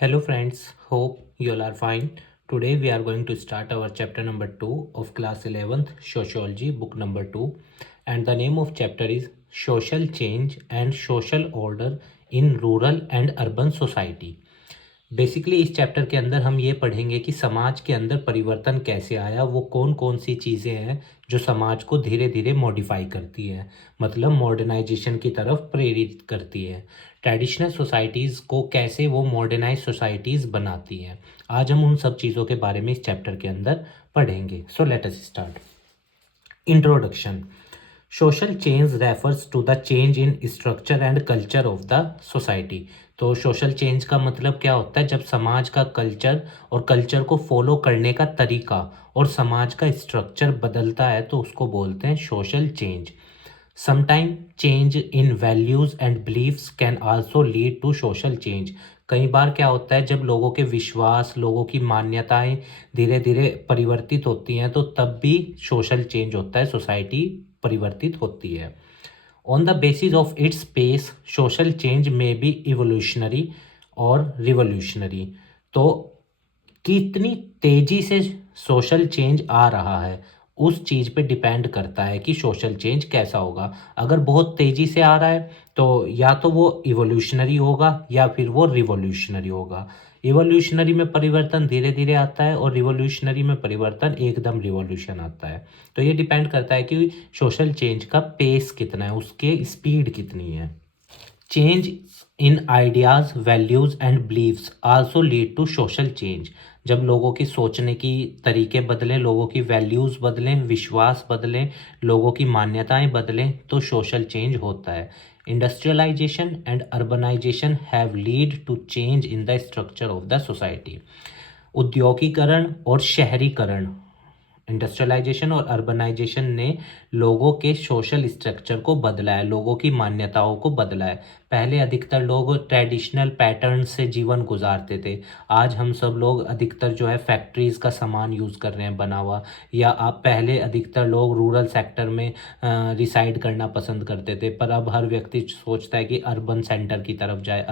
Hello friends, hope you all are fine. Today we are going to start our chapter number 2 of class 11th Sociology, book number 2, and the name of chapter is Social Change and Social Order in Rural and Urban Society. Basically इस chapter के अंदर हम ये पढ़ेंगे कि समाज के अंदर परिवर्तन कैसे आया, वो कौन कौन सी चीज़ें हैं जो समाज को धीरे धीरे मॉडिफाई करती है, मतलब मॉडर्नाइजेशन की तरफ प्रेरित करती है। ट्रेडिशनल सोसाइटीज़ को कैसे वो मॉडर्नाइज सोसाइटीज़ बनाती हैं। आज हम उन सब चीज़ों के बारे में इस चैप्टर के अंदर पढ़ेंगे। So let us start. Introduction. Social change refers to the change in structure and culture of the society. तो सोशल चेंज का मतलब क्या होता है? जब समाज का कल्चर और कल्चर को फॉलो करने का तरीका और समाज का स्ट्रक्चर बदलता है तो उसको बोलते हैं social change. Sometime change in values and beliefs can also lead to social change. कई बार क्या होता है, जब लोगों के विश्वास, लोगों की मान्यताएं धीरे धीरे परिवर्तित होती हैं तो तब भी सोशल चेंज होता है, सोसाइटी परिवर्तित होती है। On the basis of its pace social change में बी इवोल्यूशनरी और रिवोल्यूशनरी। तो कितनी तेजी से सोशल चेंज आ रहा है उस चीज़ पे डिपेंड करता है कि सोशल चेंज कैसा होगा। अगर बहुत तेज़ी से आ रहा है तो या तो वो इवोल्यूशनरी होगा या फिर वो रिवोल्यूशनरी होगा। इवोल्यूशनरी में परिवर्तन धीरे धीरे आता है और रिवोल्यूशनरी में परिवर्तन एकदम रिवोल्यूशन आता है। तो ये डिपेंड करता है कि सोशल चेंज का पेस कितना है, उसके स्पीड कितनी है। Change in ideas, values and beliefs also lead to social change. जब लोगों की सोचने की तरीके बदलें, लोगों की वैल्यूज़ बदलें, विश्वास बदलें, लोगों की मान्यताएं बदलें तो सोशल चेंज होता है। Industrialisation and urbanisation have lead to change in the structure of the society. उद्योगीकरण और शहरीकरण, इंडस्ट्रियलाइजेशन और अर्बनाइजेशन ने लोगों के सोशल स्ट्रक्चर को बदला है, लोगों की मान्यताओं को बदला है। पहले अधिकतर लोग ट्रेडिशनल पैटर्न से जीवन गुजारते थे। आज हम सब लोग अधिकतर जो है फैक्ट्रीज़ का सामान यूज़ कर रहे हैं बना हुआ, या आप पहले अधिकतर लोग रूरल सेक्टर में रिसाइड करना पसंद करते थे, पर अब हर व्यक्ति सोचता है कि अर्बन सेंटर की तरफ जाए,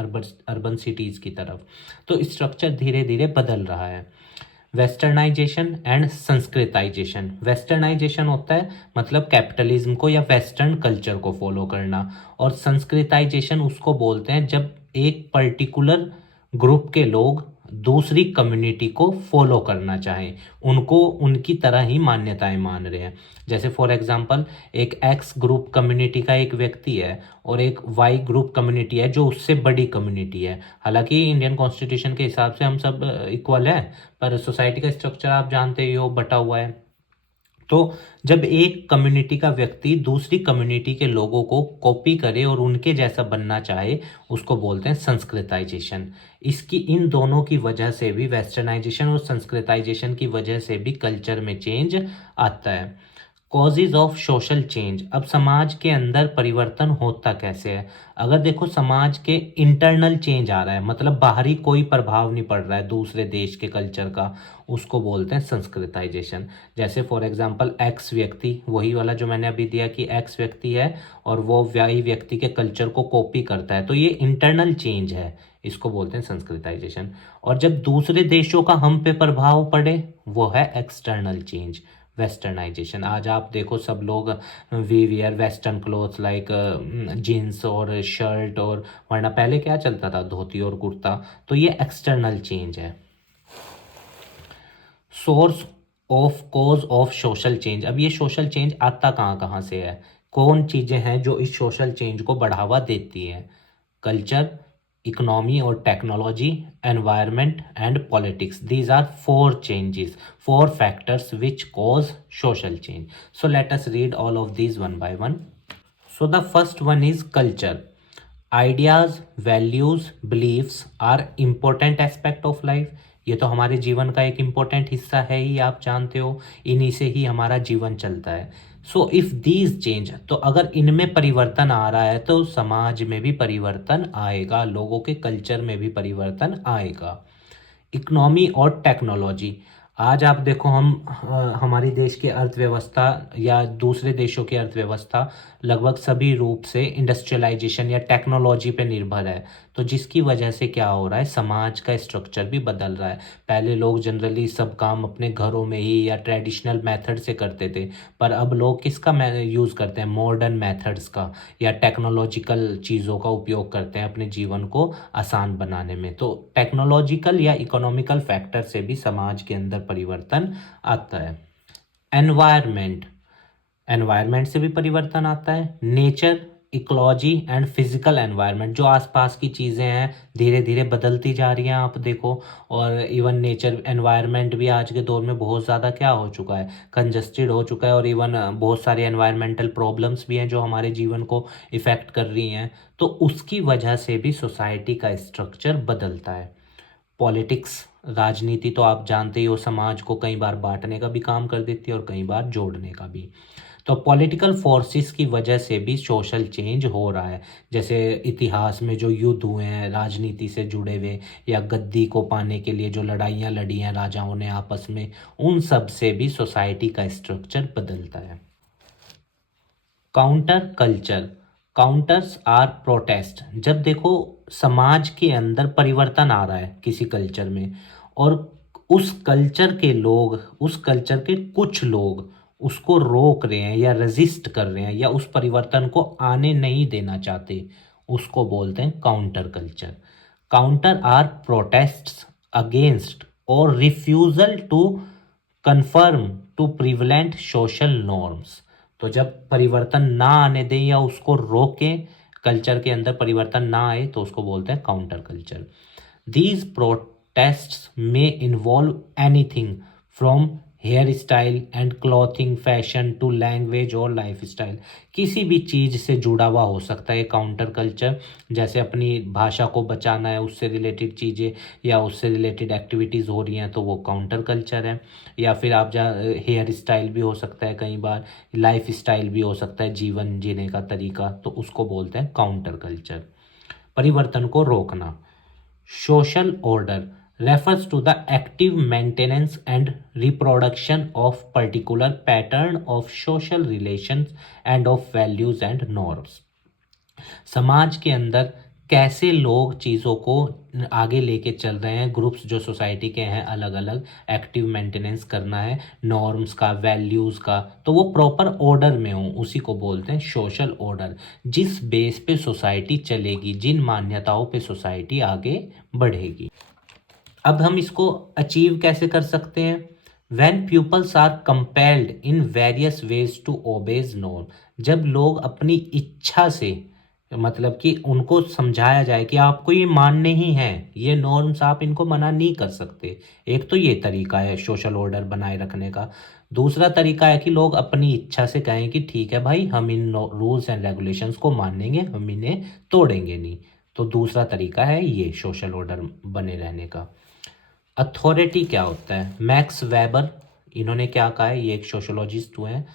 अर्बन सिटीज़ की तरफ। तो स्ट्रक्चर धीरे धीरे बदल रहा है। Westernisation and Sanskritisation. वेस्टर्नाइजेशन होता है मतलब कैपिटलिज्म को या वेस्टर्न कल्चर को फॉलो करना, और संस्कृताइजेशन उसको बोलते हैं जब एक पर्टिकुलर ग्रुप के लोग दूसरी कम्युनिटी को फॉलो करना चाहें, उनको उनकी तरह ही मान्यताएं मान रहे हैं। जैसे फॉर एग्जांपल एक एक्स ग्रुप कम्युनिटी का एक व्यक्ति है और एक वाई ग्रुप कम्युनिटी है जो उससे बड़ी कम्युनिटी है। हालांकि इंडियन कॉन्स्टिट्यूशन के हिसाब से हम सब इक्वल है, पर सोसाइटी का स्ट्रक्चर आप जानते ही हो, बटा हुआ है। तो जब एक कम्युनिटी का व्यक्ति दूसरी कम्युनिटी के लोगों को कॉपी करे और उनके जैसा बनना चाहे, उसको बोलते हैं संस्कृताइजेशन। इसकी इन दोनों की वजह से भी, वेस्टर्नाइजेशन और संस्कृताइजेशन की वजह से भी कल्चर में चेंज आता है। Causes of social change. अब समाज के अंदर परिवर्तन होता कैसे है? अगर देखो समाज के इंटरनल चेंज आ रहा है, मतलब बाहरी कोई प्रभाव नहीं पड़ रहा है दूसरे देश के कल्चर का, उसको बोलते हैं संस्कृताइजेशन। जैसे फॉर एग्जांपल एक्स व्यक्ति, वही वाला जो मैंने अभी दिया कि एक्स व्यक्ति है और वो वाई व्यक्ति के कल्चर को कॉपी करता है, तो ये इंटरनल चेंज है, इसको बोलते हैं संस्कृताइजेशन। और जब दूसरे देशों का हम पे प्रभाव पड़े, वो है एक्सटर्नल चेंज, वेस्टर्नाइजेशन। आज आप देखो सब लोग we wear western clothes like jeans और शर्ट, और वरना पहले क्या चलता था, धोती और कुर्ता। तो ये एक्सटर्नल चेंज है। Source of cause of social change. अब ये सोशल चेंज आता कहाँ कहाँ से है, कौन चीज़ें हैं जो इस सोशल चेंज को बढ़ावा देती हैं? कल्चर, इकोनॉमी और technology, environment and politics. These are four changes, four factors which cause social change. So let us read all of these one by one. So the first one is culture. Ideas, values, beliefs are important aspect of life. ये तो हमारे जीवन का एक important हिस्सा है ही, आप जानते हो, इन्हीं से ही हमारा जीवन चलता है। सो इफ़ दीज चेंज, तो अगर इनमें परिवर्तन आ रहा है तो समाज में भी परिवर्तन आएगा, लोगों के कल्चर में भी परिवर्तन आएगा। इकोनॉमी और टेक्नोलॉजी। आज आप देखो हम हमारी देश की अर्थव्यवस्था या दूसरे देशों की अर्थव्यवस्था लगभग सभी रूप से इंडस्ट्रियलाइजेशन या टेक्नोलॉजी पे निर्भर है। तो जिसकी वजह से क्या हो रहा है, समाज का स्ट्रक्चर भी बदल रहा है। पहले लोग जनरली सब काम अपने घरों में ही या ट्रेडिशनल मेथड से करते थे, पर अब लोग किसका यूज़ करते हैं, मॉडर्न मेथड्स का या टेक्नोलॉजिकल चीज़ों का उपयोग करते हैं अपने जीवन को आसान बनाने में। तो टेक्नोलॉजिकल या इकोनॉमिकल फैक्टर से भी समाज के अंदर परिवर्तन आता है। एनवायरमेंट, एनवायरनमेंट से भी परिवर्तन आता है। Nature, ecology and physical environment, जो आसपास की चीज़ें हैं धीरे धीरे बदलती जा रही हैं, आप देखो। और इवन नेचर एनवायरनमेंट भी आज के दौर में बहुत ज़्यादा क्या हो चुका है, कंजस्टेड हो चुका है। और इवन बहुत सारे एनवायरनमेंटल प्रॉब्लम्स भी हैं जो हमारे जीवन को इफ़ेक्ट कर रही हैं। तो उसकी वजह से भी सोसाइटी का स्ट्रक्चर बदलता है। पॉलिटिक्स, राजनीति तो आप जानते ही हो, समाज को कई बार बांटने का भी काम कर देती है और कई बार जोड़ने का भी। तो पॉलिटिकल फोर्सेस की वजह से भी सोशल चेंज हो रहा है। जैसे इतिहास में जो युद्ध हुए हैं राजनीति से जुड़े हुए, या गद्दी को पाने के लिए जो लड़ाइयाँ लड़ी हैं राजाओं ने आपस में, उन सब से भी सोसाइटी का स्ट्रक्चर बदलता है। Counter culture, counters are protest. जब देखो समाज के अंदर परिवर्तन आ रहा है किसी कल्चर में, और उस कल्चर के लोग, उस कल्चर के कुछ लोग उसको रोक रहे हैं या रेजिस्ट कर रहे हैं या उस परिवर्तन को आने नहीं देना चाहते, उसको बोलते हैं counter culture. Counter are protests against और refusal to conform to prevalent social norms. तो जब परिवर्तन ना आने दें या उसको रोकें, कल्चर के अंदर परिवर्तन ना आए, तो उसको बोलते हैं counter culture. These protests may involve anything from hairstyle and clothing, fashion to language और लाइफ स्टाइल। किसी भी चीज़ से जुड़ा हुआ हो सकता है काउंटर कल्चर। जैसे अपनी भाषा को बचाना है, उससे रिलेटेड चीज़ें या उससे रिलेटेड एक्टिविटीज़ हो रही हैं, तो वो काउंटर कल्चर है। या फिर आप हेयर स्टाइल भी हो सकता है, कई बार लाइफ स्टाइल भी हो सकता है, जीवन जीने का तरीका, तो उसको बोलते हैं काउंटर कल्चर। परिवर्तन को रोकना। Social order refers to the active maintenance and reproduction of particular pattern of social relations and of values and norms। समाज के अंदर कैसे लोग चीज़ों को आगे लेके चल रहे हैं, ग्रुप्स जो सोसाइटी के हैं अलग अलग, एक्टिव मेंटेनेंस करना है नॉर्म्स का, वैल्यूज़ का, तो वो प्रॉपर ऑर्डर में हो, उसी को बोलते हैं सोशल ऑर्डर। जिस बेस पे सोसाइटी चलेगी, जिन मान्यताओं पे सोसाइटी आगे बढ़ेगी। अब हम इसको अचीव कैसे कर सकते हैं? When pupils are compelled in various ways to obeys norm, जब लोग अपनी इच्छा से, मतलब कि उनको समझाया जाए कि आपको ये मानने ही हैं, ये नॉर्म्स, आप इनको मना नहीं कर सकते। एक तो ये तरीका है सोशल ऑर्डर बनाए रखने का। दूसरा तरीका है कि लोग अपनी इच्छा से कहें कि ठीक है भाई, हम इन रूल्स एंड रेगुलेशंस को मानेंगे, हम इन्हें तोड़ेंगे नहीं। तो दूसरा तरीका है ये सोशल ऑर्डर बने रहने का। अथॉरिटी क्या होता है? मैक्स वेबर, इन्होंने क्या कहा है, ये एक सोशोलॉजिस्ट हुए हैं।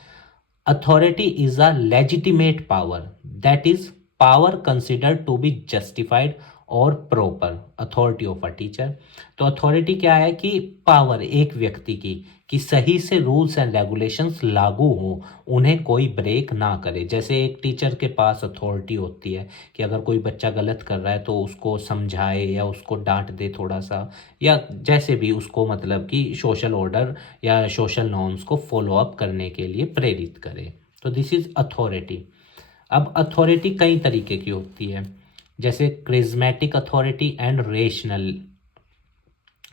Authority is a legitimate power that is power considered to be justified और proper. Authority of a teacher, तो अथॉरिटी क्या है कि पावर एक व्यक्ति की, कि सही से रूल्स एंड रेगुलेशंस लागू हो, उन्हें कोई ब्रेक ना करे। जैसे एक टीचर के पास अथॉरिटी होती है कि अगर कोई बच्चा गलत कर रहा है तो उसको समझाए या उसको डांट दे थोड़ा सा, या जैसे भी उसको मतलब कि सोशल ऑर्डर या सोशल नॉर्म्स को फॉलो अप करने के लिए प्रेरित करे। तो दिस इज अथॉरिटी। अब अथॉरिटी कई तरीके की होती है, जैसे क्रिज्मेटिक अथॉरिटी एंड रेशनल।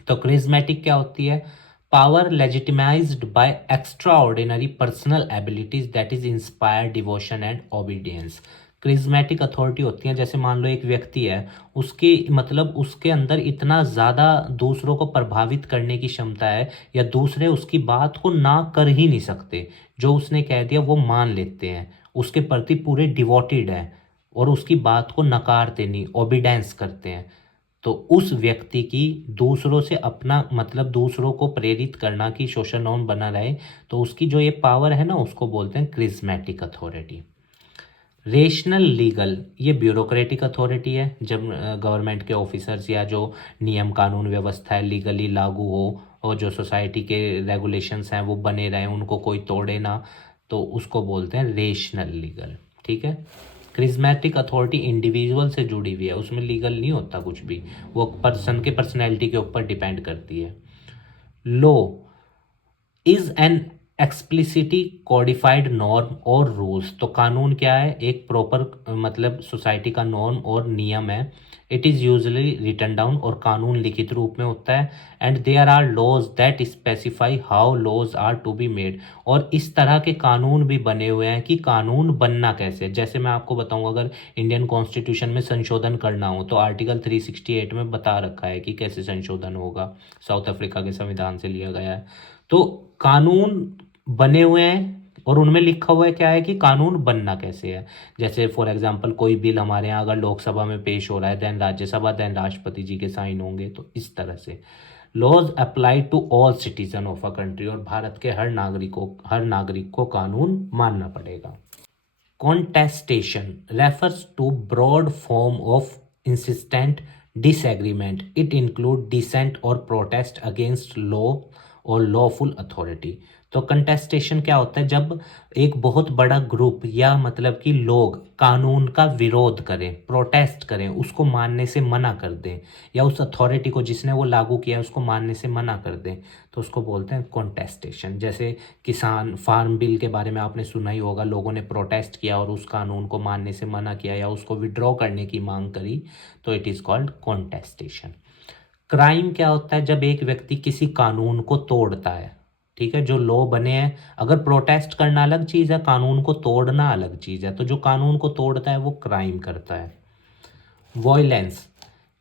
तो क्रिज्मेटिक क्या होती है? Power legitimised by extraordinary personal abilities that is inspire devotion and obedience. Charismatic authority होती है, जैसे मान लो एक व्यक्ति है, उसकी मतलब उसके अंदर इतना ज़्यादा दूसरों को प्रभावित करने की क्षमता है, या दूसरे उसकी बात को ना कर ही नहीं सकते, जो उसने कह दिया वो मान लेते हैं, उसके प्रति पूरे डिवोटेड हैं और उसकी बात को नकारते नहीं, ओबीडेंस करते हैं। तो उस व्यक्ति की दूसरों से अपना मतलब दूसरों को प्रेरित करना कि सोशल नॉर्म बना रहे, तो उसकी जो ये पावर है ना, उसको बोलते हैं क्रिज्मेटिक अथॉरिटी। रेशनल लीगल, ये ब्यूरोक्रेटिक अथॉरिटी है, जब गवर्नमेंट के ऑफिसर्स या जो नियम कानून व्यवस्था है लीगली लागू हो, और जो सोसाइटी के रेगुलेशंस हैं वो बने रहें, उनको कोई तोड़े ना, तो उसको बोलते हैं रेशनल लीगल। ठीक है। क्रिज्मेटिक अथॉरिटी इंडिविजुअल से जुड़ी हुई है, उसमें लीगल नहीं होता कुछ भी, वो पर्सन के पर्सनैलिटी के ऊपर डिपेंड करती है। Law is an explicitly codified norm और रूल्स। तो कानून क्या है? एक प्रॉपर मतलब सोसाइटी का नॉर्म और नियम है। It is usually written down, और कानून लिखित रूप में होता है। And there are laws that specify how laws are to be made. और इस तरह के कानून भी बने हुए हैं कि कानून बनना कैसे। जैसे मैं आपको बताऊं, अगर इंडियन कॉन्स्टिट्यूशन में संशोधन करना हो तो आर्टिकल 368 में बता रखा है कि कैसे संशोधन होगा, साउथ अफ्रीका के संविधान से लिया गया है। तो कानून बने हुए हैं और उनमें लिखा हुआ है क्या है कि कानून बनना कैसे है। जैसे फॉर एग्जांपल कोई बिल हमारे यहाँ अगर लोकसभा में पेश हो रहा है, देन राज्यसभा, देन राष्ट्रपति जी के साइन होंगे। तो इस तरह से laws apply to all citizen of a country, और भारत के हर नागरिक को कानून मानना पड़ेगा। Contestation refers to broad form of insistent disagreement. It include dissent or protest against law और लॉफुल अथॉरिटी। तो कंटेस्टेशन क्या होता है? जब एक बहुत बड़ा ग्रुप या मतलब कि लोग कानून का विरोध करें, प्रोटेस्ट करें, उसको मानने से मना कर दें, या उस अथॉरिटी को जिसने वो लागू किया उसको मानने से मना कर दें, तो उसको बोलते हैं कॉन्टेस्टेशन। जैसे किसान फार्म बिल के बारे में आपने सुना ही होगा, लोगों ने प्रोटेस्ट किया और उस कानून को मानने से मना किया या उसको विड्रॉ करने की मांग करी, तो इट इज़ कॉल्ड कॉन्टेस्टेशन। क्राइम क्या होता है? जब एक व्यक्ति किसी कानून को तोड़ता है, ठीक है, जो लॉ बने हैं। अगर प्रोटेस्ट करना अलग चीज़ है, कानून को तोड़ना अलग चीज़ है। तो जो कानून को तोड़ता है वो क्राइम करता है। Violence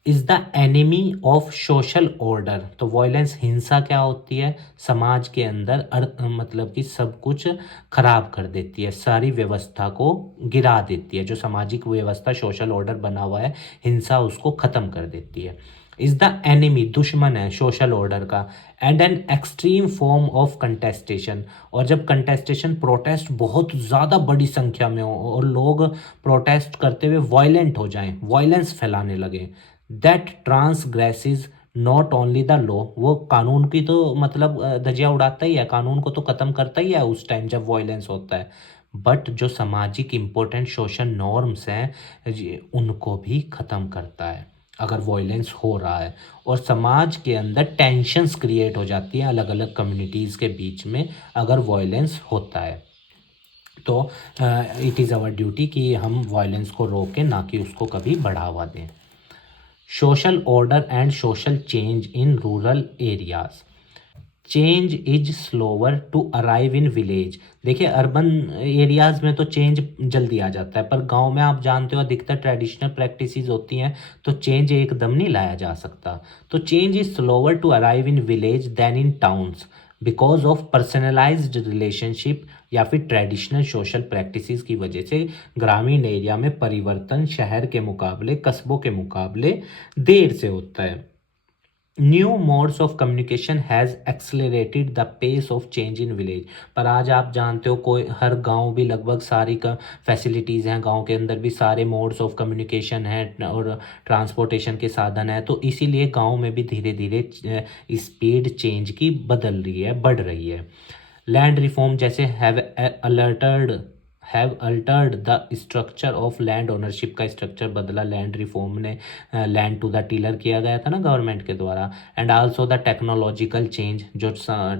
is the enemy of social order. तो वॉयलेंस, हिंसा क्या होती है? समाज के अंदर मतलब कि सब कुछ खराब कर देती है, सारी व्यवस्था को गिरा देती है। जो सामाजिक व्यवस्था, सोशल ऑर्डर बना हुआ है, हिंसा उसको खत्म कर देती है। इज द एनिमी, दुश्मन है सोशल ऑर्डर का। And an extreme form of contestation, और जब कंटेस्टेशन, प्रोटेस्ट बहुत ज़्यादा बड़ी संख्या में हो और लोग प्रोटेस्ट करते हुए वायलेंट हो जाएं, वायलेंस फैलाने लगें, that transgresses not only the law. वो कानून की तो मतलब धज्जियां उड़ाता ही है, कानून को तो ख़त्म करता ही है उस टाइम जब वायलेंस होता है, बट जो सामाजिक इम्पोर्टेंट सोशल नॉर्म्स हैं उनको भी ख़त्म करता है अगर वॉयलेंस हो रहा है। और समाज के अंदर टेंशन्स क्रिएट हो जाती हैं अलग अलग कम्युनिटीज़ के बीच में अगर वॉयलेंस होता है। तो इट इज़ आवर ड्यूटी कि हम वॉयलेंस को रोकें, ना कि उसको कभी बढ़ावा दें। Social order and social change in rural areas. Change is slower to arrive in village. देखिए अर्बन एरियाज़ में तो चेंज जल्दी आ जाता है, पर गांव में आप जानते हो अधिकतर ट्रेडिशनल प्रैक्टिसेस होती हैं, तो चेंज एकदम नहीं लाया जा सकता। तो change is slower to arrive in village than in towns because of personalised relationship या फिर ट्रेडिशनल सोशल प्रैक्टिसेस की वजह से ग्रामीण एरिया में परिवर्तन शहर के मुकाबले, कस्बों के मुकाबले देर से होता है। New modes of communication has accelerated the pace of change in village. पर आज आप जानते हो कोई हर गांव भी लगभग सारी का फैसिलिटीज़ हैं, गांव के अंदर भी सारे मोड्स ऑफ कम्युनिकेशन हैं और ट्रांसपोर्टेशन के साधन हैं, तो इसीलिए गांव में भी धीरे धीरे स्पीड चेंज की बदल रही है, बढ़ रही है। लैंड रिफॉर्म जैसे have Altered the structure of land ownership का स्ट्रक्चर बदला। लैंड रिफॉर्म ने लैंड टू द टीलर किया गया था ना गवर्नमेंट के द्वारा। And also the technological change, जो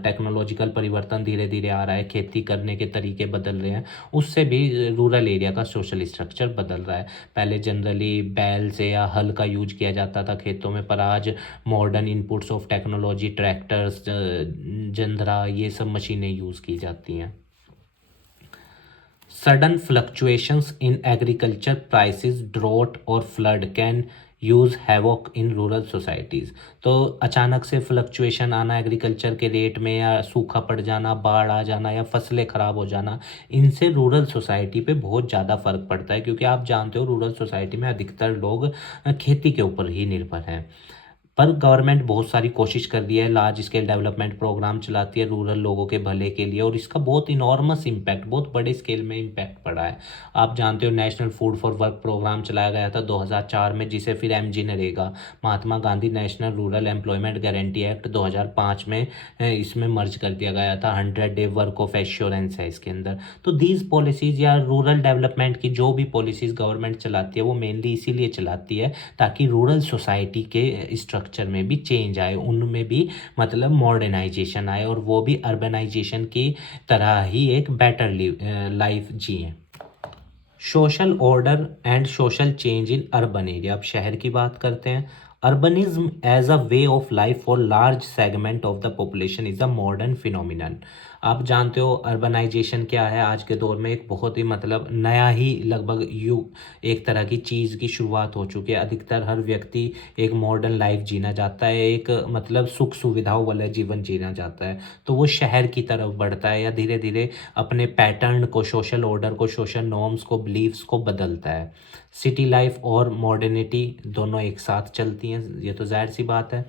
टेक्नोलॉजिकल परिवर्तन धीरे धीरे आ रहा है, खेती करने के तरीके बदल रहे हैं, उससे भी रूरल एरिया का सोशल स्ट्रक्चर बदल रहा है। पहले जनरली बैल से या हल का यूज किया जाता था खेतों में, पर आज modern inputs of technology, tractors, जंदरा, ये सब मशीनें यूज़ की जाती हैं। Sudden fluctuations in agriculture prices, drought और flood can use havoc in rural societies. तो अचानक से फ्लक्चुएशन आना एग्रीकल्चर के रेट में, या सूखा पड़ जाना, बाढ़ आ जाना, या फसलें ख़राब हो जाना, इनसे रूरल सोसाइटी पे बहुत ज़्यादा फ़र्क पड़ता है, क्योंकि आप जानते हो रूरल सोसाइटी में अधिकतर लोग खेती के ऊपर ही निर्भर हैं। पर गवर्नमेंट बहुत सारी कोशिश कर रही है, लार्ज स्केल डेवलपमेंट प्रोग्राम चलाती है रूरल लोगों के भले के लिए, और इसका बहुत इनॉर्मस इम्पैक्ट, बहुत बड़े स्केल में इम्पैक्ट पड़ा है। आप जानते हो national food for work programme चलाया गया था 2004 में, जिसे फिर MG NREGA, Mahatma Gandhi national rural employment guarantee act 2005 में इसमें मर्ज कर दिया गया था। 100 डे वर्क ऑफ एश्योरेंस है इसके अंदर। तो दीज पॉलिसीज़ या रूरल डेवलपमेंट की जो भी पॉलिसीज़ गवर्नमेंट चलाती है वो मेनली इसीलिए चलाती है ताकि रूरल सोसाइटी के स्ट्रक्चर में भी चेंज आए, उनमें भी मतलब मॉडर्नाइजेशन आए, और वो भी अर्बनाइजेशन की तरह ही एक बेटर लाइफ जिए। Social order and social change in urban area. अब शहर की बात करते हैं। Urbanism as a way of life for large segment of the population is a modern phenomenon. आप जानते हो अर्बनाइजेशन क्या है, आज के दौर में एक बहुत ही मतलब नया ही लगभग एक तरह की चीज़ की शुरुआत हो चुकी है। अधिकतर हर व्यक्ति एक मॉडर्न लाइफ जीना चाहता है, एक मतलब सुख सुविधाओं वाला जीवन जीना चाहता है, तो वो शहर की तरफ बढ़ता है या धीरे धीरे अपने पैटर्न को, सोशल ऑर्डर को, सोशल नॉर्म्स को, बिलीव्स को बदलता है। सिटी लाइफ और मॉडर्निटी दोनों एक साथ चलती हैं, ये तो जाहिर सी बात है।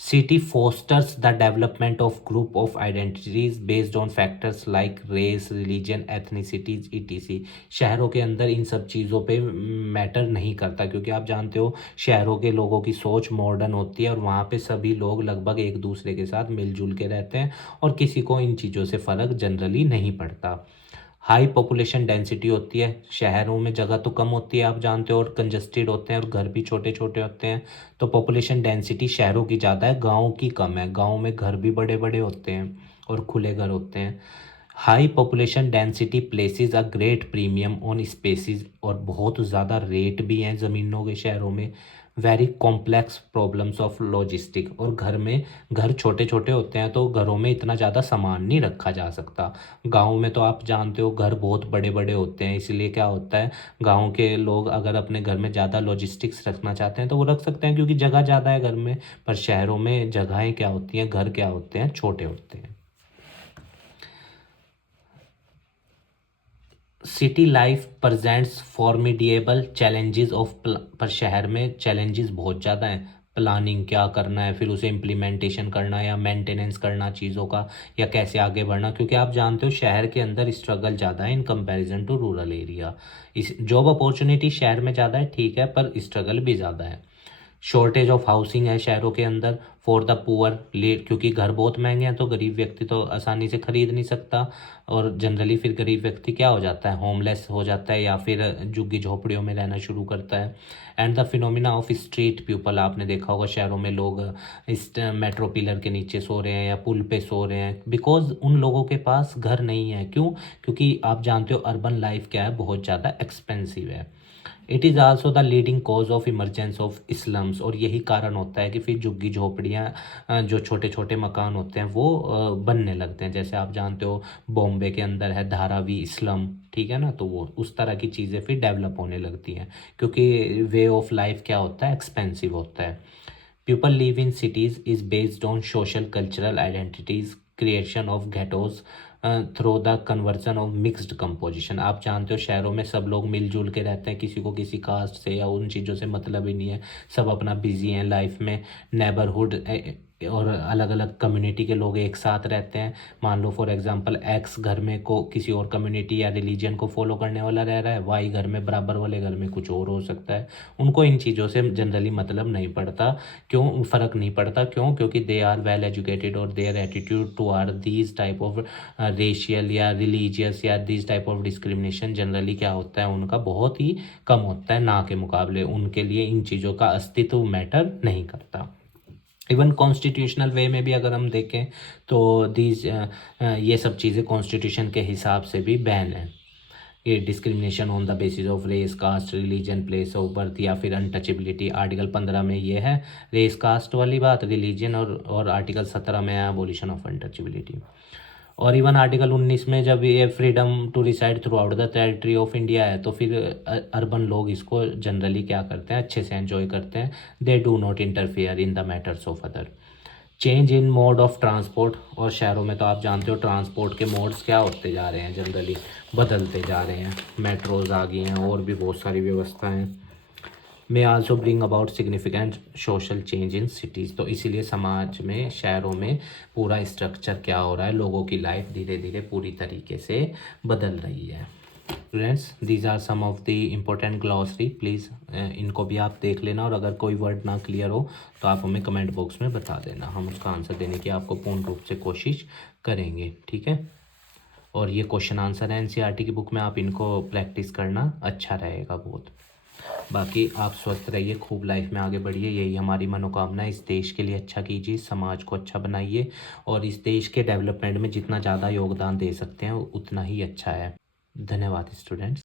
City fosters the development of group of identities based on factors like race, religion, ethnicities ETC. शहरों के अंदर इन सब चीज़ों पे मैटर नहीं करता, क्योंकि आप जानते हो शहरों के लोगों की सोच मॉडर्न होती है और वहाँ पे सभी लोग लगभग एक दूसरे के साथ मिलजुल के रहते हैं और किसी को इन चीज़ों से फ़र्क जनरली नहीं पड़ता। हाई पॉपुलेशन डेंसिटी होती है, शहरों में जगह तो कम होती है आप जानते हो, और कंजस्टेड होते हैं और घर भी छोटे छोटे होते हैं। तो पॉपुलेशन डेंसिटी शहरों की ज़्यादा है, गाँव की कम है। गाँव में घर भी बड़े बड़े होते हैं और खुले घर होते हैं। High population density places a great premium on spaces, और बहुत ज़्यादा रेट भी हैं ज़मीनों के शहरों में। Very complex problems of logistic, और घर छोटे छोटे होते हैं तो घरों में इतना ज़्यादा सामान नहीं रखा जा सकता। गाँव में तो आप जानते हो घर बहुत बड़े बड़े होते हैं, इसलिए क्या होता है गाँव के लोग अगर अपने घर में ज़्यादा लॉजिस्टिक्स रखना चाहते हैं तो वो रख सकते हैं, क्योंकि जगह ज़्यादा है घर में। पर शहरों में जगहें क्या होती हैं, घर क्या होते हैं, छोटे होते हैं। City life presents formidable challenges of, पर शहर में चैलेंजेस बहुत ज़्यादा हैं। प्लानिंग क्या करना है, फिर उसे इम्प्लीमेंटेशन करना या मेंटेनेंस करना चीज़ों का, या कैसे आगे बढ़ना, क्योंकि आप जानते हो शहर के अंदर स्ट्रगल ज़्यादा है in comparison to rural area. इस जॉब अपॉर्चुनिटी शहर में ज़्यादा है ठीक है, पर स्ट्रगल भी ज़्यादा है। शॉर्टेज ऑफ हाउसिंग है शहरों के अंदर फॉर द पुअर, क्योंकि घर बहुत महंगे हैं तो गरीब व्यक्ति तो आसानी से खरीद नहीं सकता, और जनरली फिर गरीब व्यक्ति क्या हो जाता है, होमलेस हो जाता है या फिर झुग्गी झोपड़ियों में रहना शुरू करता है। And the phenomena of street people, आपने देखा होगा शहरों में लोग इस मेट्रो पिलर के नीचे सो रहे हैं या पुल पे सो रहे हैं, बिकॉज उन लोगों के पास घर नहीं है। क्यों? क्योंकि आप जानते हो अर्बन लाइफ क्या है, बहुत ज़्यादा एक्सपेंसिव है। It is also the leading cause of emergence of slums, और यही कारण होता है कि फिर झुग्गी झोपड़ियाँ जो छोटे छोटे मकान होते हैं वो बनने लगते हैं। जैसे आप जानते हो बॉम्बे के अंदर है धारावी स्लम, ठीक है ना, तो वो उस तरह की चीज़ें फिर डेवलप होने लगती हैं, क्योंकि वे ऑफ लाइफ क्या होता है, एक्सपेंसिव होता है। People live in cities is based on social cultural identities, creation of ghettos through the conversion of mixed composition. आप जानते हो शहरों में सब लोग मिलजुल के रहते हैं, किसी को किसी कास्ट से या उन चीज़ों से मतलब ही नहीं है, सब अपना बिजी हैं लाइफ में। नेबरहुड और अलग अलग कम्युनिटी के लोग एक साथ रहते हैं। मान लो फॉर एग्जांपल एक्स घर में को किसी और कम्युनिटी या रिलीजन को फॉलो करने वाला रह रहा है, वाई घर में बराबर वाले घर में कुछ और हो सकता है। उनको इन चीज़ों से जनरली मतलब नहीं पड़ता, क्यों फ़र्क नहीं पड़ता, क्यों? क्योंकि दे आर वेल एजुकेटेड, और their attitude to are these type of racial या रिलीजियस या this type of discrimination generally क्या होता है उनका बहुत ही कम होता है, ना के मुकाबले उनके लिए इन चीज़ों का अस्तित्व मैटर नहीं करता। इवन कॉन्स्टिट्यूशनल वे में भी अगर हम देखें तो दीज ये सब चीज़ें कॉन्स्टिट्यूशन के हिसाब से भी बैन है। ये discrimination on the basis of race, caste, religion, place of birth या फिर अनटचेबिलिटी, आर्टिकल 15 में ये है रेस कास्ट वाली बात, रिलीजन, और आर्टिकल 17 में है अबोलिशन ऑफ अनटचेबिलिटी। और इवन आर्टिकल 19 में जब ये freedom to reside throughout the territory of India है, तो फिर अर्बन लोग इसको जनरली क्या करते हैं, अच्छे से एंजॉय करते हैं। They do not interfere in the matters of other. Change in mode of transport, और शहरों में तो आप जानते हो ट्रांसपोर्ट के मोड्स क्या होते जा रहे हैं, जनरली बदलते जा रहे हैं। मेट्रोज आ गई हैं और भी बहुत सारी व्यवस्थाएं। May also bring about significant social change in cities. तो इसीलिए समाज में, शहरों में पूरा स्ट्रक्चर क्या हो रहा है, लोगों की लाइफ धीरे धीरे पूरी तरीके से बदल रही है। Students, these are some of the important glossary. Please इनको भी आप देख लेना, और अगर कोई वर्ड ना क्लियर हो तो आप हमें कमेंट बॉक्स में बता देना, हम उसका आंसर देने की आपको पूर्ण रूप से कोशिश करेंगे, ठीक है। और ये क्वेश्चन आंसर है एनसीईआरटी की बुक में, आप इनको प्रैक्टिस करना, अच्छा रहेगा बहुत। बाकी आप स्वस्थ रहिए, खूब लाइफ में आगे बढ़िए, यही हमारी मनोकामना है। इस देश के लिए अच्छा कीजिए, समाज को अच्छा बनाइए, और इस देश के डेवलपमेंट में जितना ज़्यादा योगदान दे सकते हैं उतना ही अच्छा है। धन्यवाद स्टूडेंट्स।